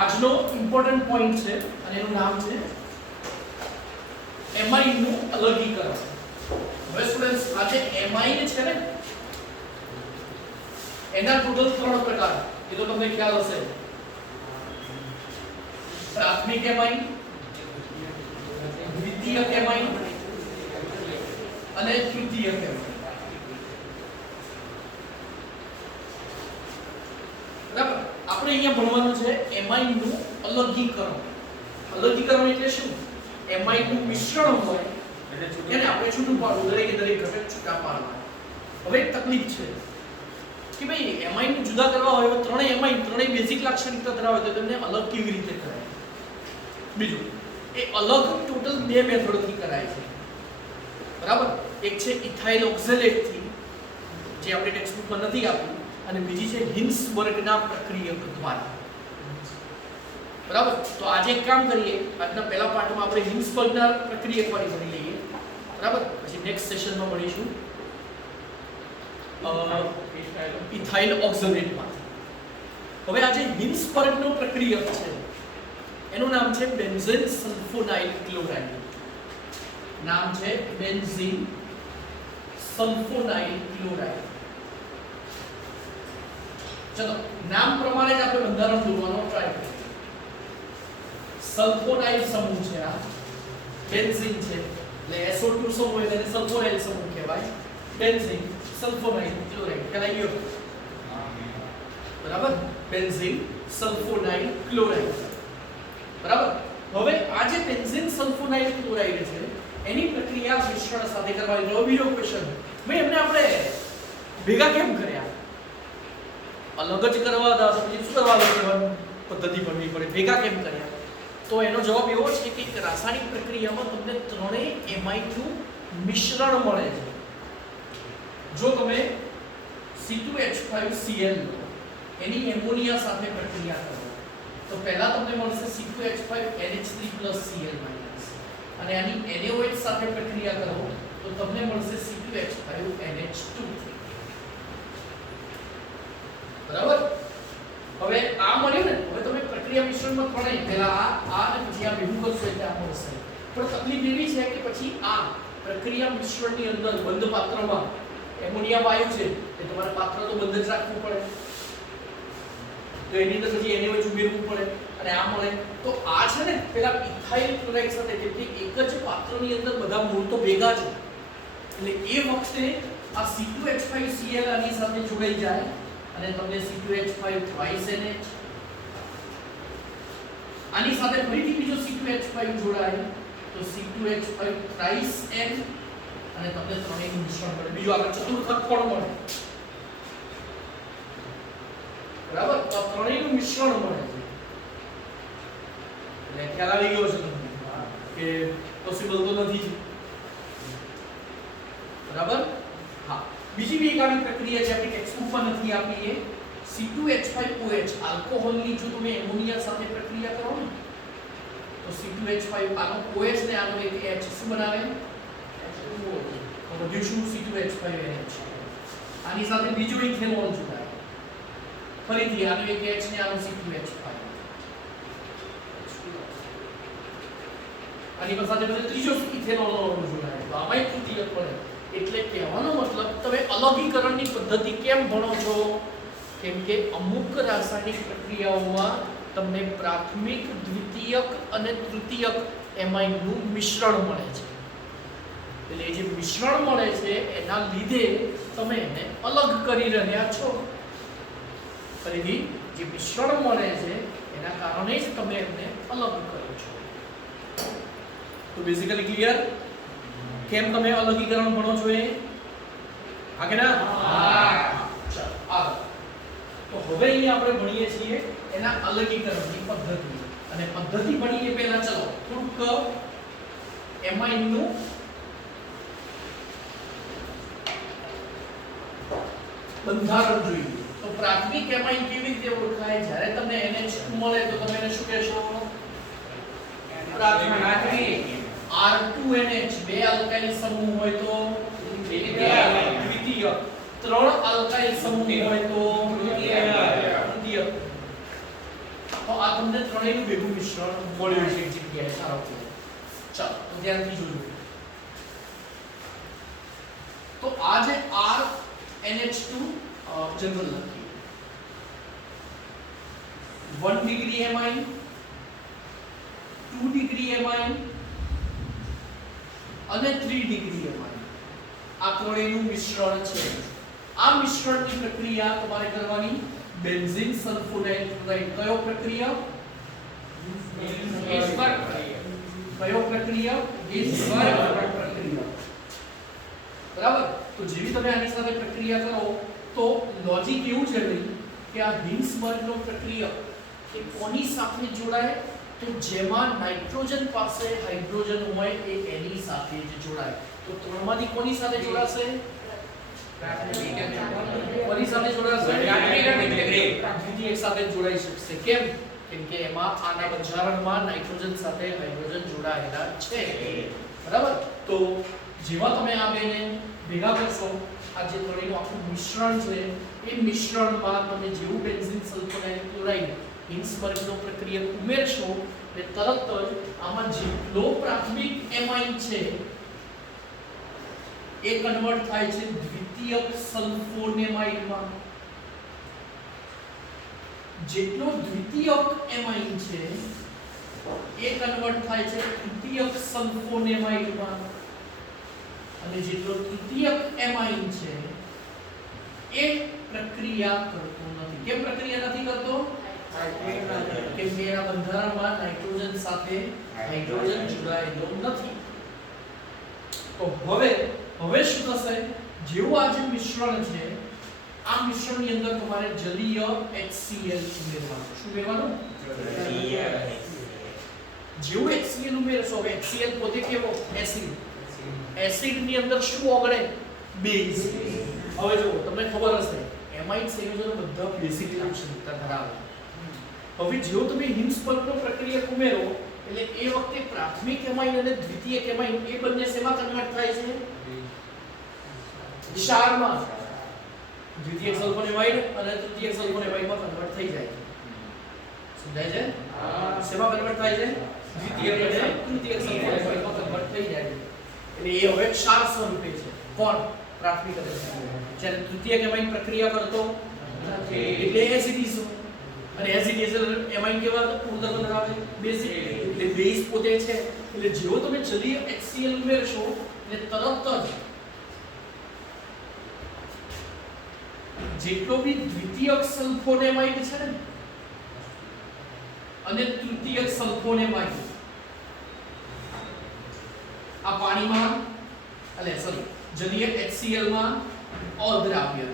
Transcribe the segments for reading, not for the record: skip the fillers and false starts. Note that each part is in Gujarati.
આજનો ઇમ્પોર્ટન્ટ પોઈન્ટ છે અને એનું નામ છે એમાઇન નું અલગીકરણ. હવે સ્ટુડન્ટ્સ આ જે એમાઇન છે ને એના ટોટલ 3 પ્રકાર, એ તો તમને ખ્યાલ હશે. પ્રાથમિક એમાઇન, દ્વિતીયક એમાઇન અને તૃતીયક એમાઇન. બરાબર, આપણે અહીંયા ભણવાનું છે એમાઇન નું અલગીકરણ. અલગીકરણ એટલે શું? એમાઇન નું મિશ્રણ હોય એને આપણે છૂટું પાડવું, દરેકે દરેક ઘટક છૂટા પાડવા. હવે એક તકલીફ છે કે ભાઈ એમાઇન જુદા કરવા હોય તો ત્રણેય એમાઇન ત્રણેય બેઝિક લાક્ષણિકતા ધરાવે તો તેમને અલગ કેવી રીતે કરાય? બીજું, એ અલગ ટોટલ 2 મેથડથી કરાય છે. બરાબર, એક છે ઇથાઇલ ઓક્ઝેલેટ થી, જે આપણે ટેક્સ્ટ બુકમાં નથી આપ્યું, અને બીજી છે હિન્સબર્ગના પ્રક્રિયક દ્વારા. બરાબર, તો આજે એક કામ કરીએ, આજના પહેલા પાઠમાં આપણે હિન્સબર્ગના પ્રક્રિયક વાળી ભણી લઈએ. બરાબર, પછી નેક્સ્ટ સેશનમાં મળીશું ઇથાઇલ ઓક્ઝેલેટમાં. હવે આ જે હિન્સબર્ગનો પ્રક્રિયક છે એનું નામ છે બેન્ઝીન સલ્ફોનાઇલ ક્લોરાઇડ. નામ છે બેન્ઝીન સલ્ફોનાઇલ ક્લોરાઇડ. ચલો, નામ પ્રમાણે જ આપણે બંધારણ દોરવાનો ટ્રાય કરીએ. સલ્ફોનાઇલ સમૂહ છે, આ બેન્ઝીન છે એટલે SO2 સમૂહ એટલે એને સલ્ફોનાઇલ સમૂહ કહેવાય. બેન્ઝીન સલ્ફોનાઇલ ક્લોરાઇડ ખ્યાલ આવી ગયો? બરાબર, બેન્ઝીન સલ્ફોનાઇલ ક્લોરાઇડ. બરાબર, હવે આ જે બેન્ઝીન સલ્ફોનાઇલ ક્લોરાઇડ છે એની પ્રક્રિયા મિશ્રણ સાથે કરવાની. તો બીજો ક્વેશ્ચન, ભાઈ એમને આપણે ભેગા કેમ કર્યા? અલગ જ કરવા હતા તો શું કરવા કરવાનું? પદ્ધતિ ભણવી પડે. ભેગા કેમ કર્યા? તો એનો જવાબ એવો છે કે રાસાયણિક પ્રક્રિયામાં તમને ત્રણેય એમાઇનનું મિશ્રણ મળે છે. જો તમે C2H5Cl લો, એની એમોનિયા સાથે પ્રક્રિયા કરો તો પહેલા તમને મળશે C2H5NH3+Cl- અને આની NaOH સાથે પ્રક્રિયા કરો તો તમને મળશે C2H5NH2. બરાબર, હવે આ મળ્યું ને. હવે તમે પ્રક્રિયા મિશ્રણમાં ત્રણેય પહેલા આ અને પછી આ ભેગું કરશો એટલે આ મળશે. પણ તકલીફ એવી છે કે પછી આ પ્રક્રિયા મિશ્રણની અંદર બંધ પાત્રમાં એમોનિયા વાયુ છે એ તમારે પાત્ર તો બંધ જ રાખવું પડે, તો એની અંદર પછી NaOH ઉમેરવું પડે અને આ મળે. તો આ છે ને પેલા ઇથાઇલ ક્લોરાઇડ સાથે એટલે એક જ પાત્રની અંદર બધા મૂળ તો ભેગા છે એટલે એ વખતે આ C2H5Cl આની સાથે જોડાઈ જાય અને તમને C2H5 twice NH, આની સાથે ફરીથી બીજો C2H5 જોડાય તો C2H5 thrice N અને તમને ત્રણેયનું મિશ્રણ મળે. બીજું આગળ ચતુર્થક પણ મળે. બરાબર, તો ત્રણેયનું મિશ્રણ મળે છે. એટલે ખ્યાલ આવી ગયો છે તમને કે પોસિબલ તો નથી જ. બરાબર, હા. બીજી બી એક આવી પ્રક્રિયા છે આપણી ટેક્સ્ટ બુકમાં નથી આપી એ C2H5OH. આલ્કોહોલની જો તમે એમોનિયા સાથે પ્રક્રિયા કરો ને તો C2H5 આનો OH ને આનો એક H શું બનાવે? H2O. તો બધું શું? C2H5NH. આની સાથે બીજો ઇથેનોલ જોડાય, ફરીથી આનો એક H ને આનો C2H5. આની સાથે પછી ત્રીજો ઇથેનોલનો અણુ જોડાય તો આમાં તૃતીયક પડે. એટલે કહેવાનો મતલબ તમે અલગીકરણની પદ્ધતિ કેમ ભણો છો? કેમ કે અમુક રાસાયણિક પ્રક્રિયાઓમાં તમને પ્રાથમિક, દ્વિતીયક અને તૃતીયક એમાઇનનું મિશ્રણ મળે છે. એટલે જે મિશ્રણ મળે છે એના લીધે તમે એને અલગ કરી રહ્યા છો. ફરીથી, જે મિશ્રણ મળે છે એના કારણે જ તમે એમને અલગ કરો છો. તો બેઝિકલી ક્લિયર કેમ તમે અલગીકરણ ભણો છો? એ હા કે ના? હા. ચાલો આગળ. તો હવે અહીંયા આપણે ભણીએ છીએ એના અલગીકરણની પદ્ધતિ. અને પદ્ધતિ ભણીએ પહેલા ચલો થોડુંક એમાઇનનું બંધારણ જોઈએ. તો પ્રાથમિક એમાઇન કેવી રીતે ઓળખાય? જ્યારે તમને NH2 મળે તો તમે એને શું કહેશો? પ્રાથમિક. R2NH બે આલ્કાઇલ સમૂહ હોય તો દ્વિતીયક. ત્રણ આલ્કાઇલ સમૂહ હોય તો તૃતીયક. તો આ તમને ત્રણેયનું ભેગું મિશ્રણ મળ્યું છે એક જગ્યાએ. સારો કહેવાય. ચાલો તો ધ્યાનથી જોજો. તો આ જે RNH2 જનરલ લખીએ. 1 ડિગ્રી એમાઇન, 2 ડિગ્રી એમાઇન અને 3 ડિગ્રી એમાઇન, આ ત્રણેયનું મિશ્રણ છે. આ મિશ્રણની પ્રક્રિયા તમારે કરવાની બેન્ઝીન સલ્ફોનાઇલ ક્લોરાઇડ. કયો પ્રક્રિયા? હિલ્સબર્ગ પ્રક્રિયા. કયો પ્રક્રિયા? હિલ્સબર્ગ પ્રક્રિયા. બરાબર. તો જેવી તમે આની સાથે પ્રક્રિયા કરો તો લોજિક એવું છે ભાઈ કે આ હિલ્સબર્ગનો પ્રક્રિયા એ કોની સાથે જોડાય? તો જેમાં નાઇટ્રોજન પાસે હાઇડ્રોજન હોય એ એની સાથે જ જોડાય. તો ત્રણમાંથી કોની સાથે જોડાશે? કોની સાથે જોડાશે? દ્વિતીયક સાથે જોડાઈ શકશે. કેમ? કેમ કે એમાં આના બંધારણમાં નાઇટ્રોજન સાથે હાઇડ્રોજન જોડાયેલા છે. બરાબર. તો જેવા તમે આ બેને ભેગા કરશો, આ જે ત્રણેયનું આખું મિશ્રણ છે એ મિશ્રણમાં તમે જેવું બેન્ઝીન સલ્ફોનાઇલ ક્લોરાઇડ હિલ્સબર્ગનો પ્રક્રિયા ઉમેરશો એટલે તરત જ આમાં જેટલો પ્રાથમિક એમાઇન છે એ કન્વર્ટ થાય છે દ્વિતીયક સલ્ફોનેમાઇડમાં. જેટલો દ્વિતીયક એમાઇન છે એ કન્વર્ટ થાય છે તૃતીયક સલ્ફોનેમાઇડમાં. અને જેટલો તૃતીયક એમાઇન છે એ પ્રક્રિયા કરતો નથી. કેમ પ્રક્રિયા નથી કરતો? કેમ કે એના બંધારણમાં નાઇટ્રોજન સાથે હાઇડ્રોજન જોડાયેલો નથી. તો હવે શું થશે? જેવું આ જે મિશ્રણ છે આ મિશ્રણની અંદર તમારે જલીય HCl ઉમેરવાનું. શું ઉમેરવાનું? જલીય HCl. જેવું HCl ઉમેરશો, હવે HCl પોતે કેવો? એસિડ. એસિડ ની અંદર શું ઓગળે? બેઝ. હવે જો તમને ખબર હશે એમાઇડ સંયોજનો બધા બેઝિક લાક્ષણિકતા ધરાવે. હવે જો તમે હિલ્સબર્ગનો પ્રક્રિયા ઉમેરો એટલે એ વખતે પ્રાથમિક એમાઇન અને દ્વિતીયક એમાઇન એ બંને શેમાં કન્વર્ટ થાય છે? ક્ષારમાં. દ્વિતીયક સલ્ફોનેમાઇડ અને તૃતીયક સલ્ફોનેમાઇડમાં કન્વર્ટ થઈ જાય છે. સમજાય છે? શેમાં કન્વર્ટ થાય છે? દ્વિતીયક અને તૃતીયક સલ્ફોનેમાઇડમાં કન્વર્ટ થઈ જાય છે. એટલે એ હવે ક્ષાર સ્વરૂપે છે. કોણ? પ્રાથમિક એમાઇન. જ્યારે તૃતીયક એમાઇન પ્રક્રિયા કરતો એટલે એસિડિસ. અને એસિડિસ એમાઇન કેવા ગુણધર્મ ધરાવે? બેઝિક. એટલે બેઝ પોતે છે. એટલે જેવો તમે જલીય HCl ઉમેરશો એટલે તરત જ જેટલો બી દ્વિતીયક સલ્ફોનેમાઇડ છે ને અને તૃતીયક સલ્ફોનેમાઇડ આ પાણીમાં જલીય HCl માં અદ્રાવ્ય.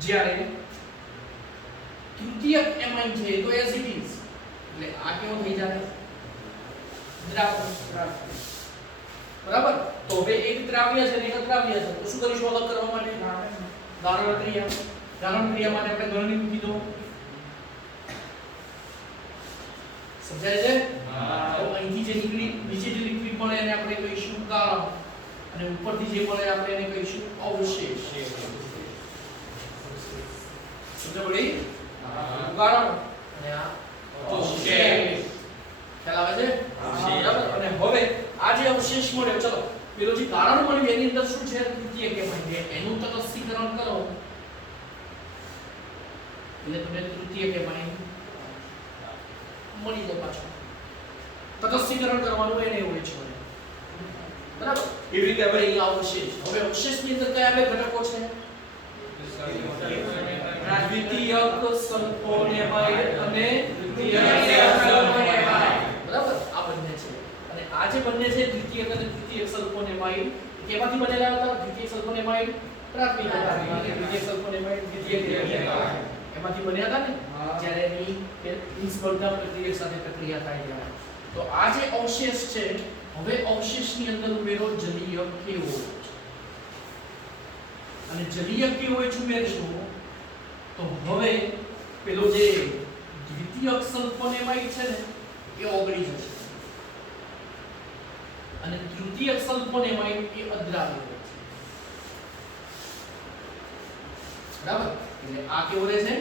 જ્યારે તૃતીયક એમાઇન છે તો એસિડિસ. એટલે આ કેવો થઈ જાય? દ્રાવ્ય. બરાબર. તો હવે એક દ્રાવ્ય છે ને એક અદ્રાવ્ય છે. તો શું કરીશું અલગ કરવા માટે? ગારણ ક્રિયા. ગારણ ક્રિયા માટે આપણે ગણની મૂકી દો. સમજાય છે? તો અહીંથી જે નીચે જે લિક્વિડ મળે એને આપણે કહીશું ગારણ અને ઉપરથી જે મળે આપણે એને કહીશું અવશેષ. સમજ પડી? ગારણ અને આ અવશેષ. ખ્યાલ આવે છે? બરાબર. અને હવે આ જે અવશેષ મળ્યો, ચલો પેલો જે ગારણ મળ્યું એની અંદર શું છે? તૃતીયક એમાઇન. એનું તટસ્થીકરણ કરો એટલે તમને તૃતીયક એમાઇન મળી જાય પાછું. તટસ્થીકરણ કરવાનું એને હોય છે. બરાબર. એવી રીતે હવે અહીંયા અવશેષ. હવે અવશેષની અંદર કયા બે ઘટકો છે? દ્વિતીયક સલ્ફોનેમાઇડ અને તૃતીયક સલ્ફોનેમાઇડ. બરાબર. આ બંને છે. અને આ જે બંને છે દ્વિતીયક અને તૃતીયક સલ્ફોનેમાઇડ કેમાંથી બનેલા હતા? દ્વિતીયક સલ્ફોનેમાઇડ પ્રાથમિક હતા અને તૃતીયક સલ્ફોનેમાઇડ દ્વિતીયક એમાંથી બન્યા હતા ને જ્યારે એની હિલ્સબર્ગના પ્રક્રિયા સાથે પ્રક્રિયા થાય ત્યારે. તો આ જે અવશેષ છે હવે અવશેષની અંદર ઉમેરો જલીય KOH. અને જલીય KOH ઉમેરશો તો હવે પેલો જે દ્વિતીયક સલ્ફોનેમાઇડ છે ને એ ઓગળી જશે અને તૃતીયક સલ્ફોનેમાઇડ એ અદ્રાવ્ય છે. બરાબર. એટલે આ કેવો રહે છે?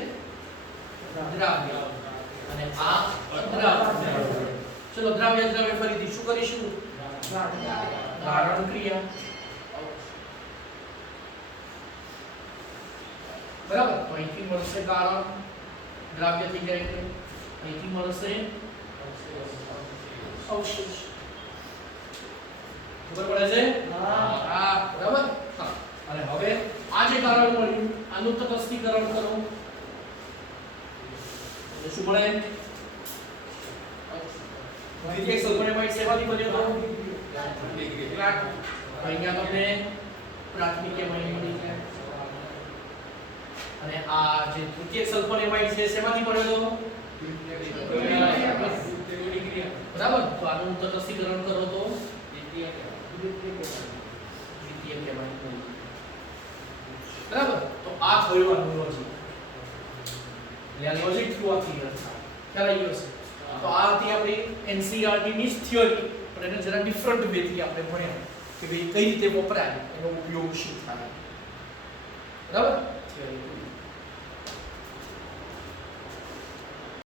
અદ્રાવ્ય. અને આ અદ્રાવ્ય. ચલો દ્રાવ્ય દ્રાવ્ય ફરીથી શું કરીશું? ગાળણ ક્રિયા. બરાબર, તો અહીંથી મળશે ગાળણ, દ્રાવ્ય થઈ જાય એટલે અહીંથી મળશે અવશેષ. ખબર પડે છે? હા, બરાબર. હા, અને હવે આ જે ગાળણ મળ્યું આનું તટસ્થીકરણ કરો એટલે શું મળે? દ્વિતીયક સલ્ફોનેમાઇડ શેમાંથી બન્યો હતો? અહીંયા તમને પ્રાથમિક એમાઇડ મળી ગયા. અને આ જે દ્વિતીયક સલ્ફોનેમાઇડ છે શેમાંથી બન્યો હતો? બરાબર, તો આનું તટસ્થીકરણ કરો તો દ્વિતીયક એમાઇડ મળ્યું. બરાબર, તો આ થયું આનું લોજિક. એટલે આ લોજિક થ્રુ આ ક્લિયર થાય. ખ્યાલ આવી ગયો છે? તો આ હતી આપણી એનસીઈઆરટી ની થિયરી, પણ એને જરા ડિફરન્ટ વે થી આપણે ભણ્યા કે ભાઈ કઈ રીતે વપરાય, એનો ઉપયોગ શું થાય. બરાબર, થિયરી